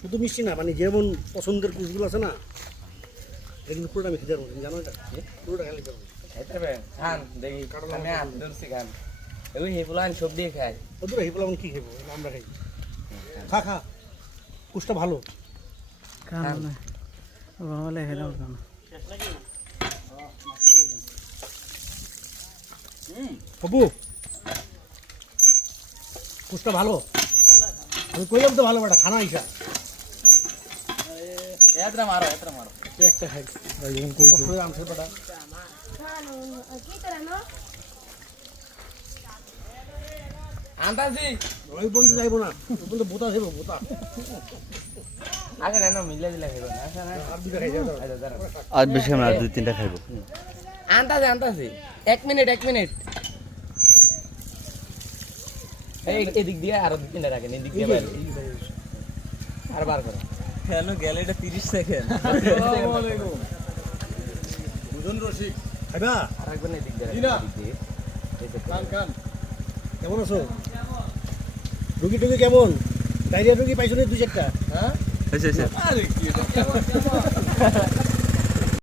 শুধু মিষ্টি না, মানে যেমন পছন্দের কুচগুলো আছে না, এটা কিন্তু পুরোটা আমি খেতে পারবো, জানো এটা পুরোটা খেলে পারবো। খান দেখি আমি ধরছি খান ওই হেপুলান সব দিয়ে খায় ওদের এই বলে আমি কি খাবো, আমরা খাই। খা খা, কুচটা ভালো। বাবু কুচটা ভালো, আমি কইলাম তো ভালো, বেটা খানা ইসা মারো একটা খাই যখন কই আমছে বেটা আন্দাজি ওই বন্ধু যাইবো না, ওই বন্ধু বোতা যাইব বোতা। আগে না মিলে দিলে খাইব না আচ্ছা না আর দুটা খাই যাও। আর বেশি আমরা আর 2-3টা খাইবো। আন্দাজি 1 মিনিট এই এদিক দিয়ে আরো 2-3টা রাখেন এদিক দিয়ে বাইরে আর বার করো কেন গেলে এটা 30 সেকেন্ড আসসালামু আলাইকুম দুজন রসিক খাইবা আর একবার এদিক দিয়ে কান কেমন আছো? রুগী টুগী কেমন? ডায়রিয়া রুগী পাইছো না 2-4টা? হয়েছে আরে কি এটা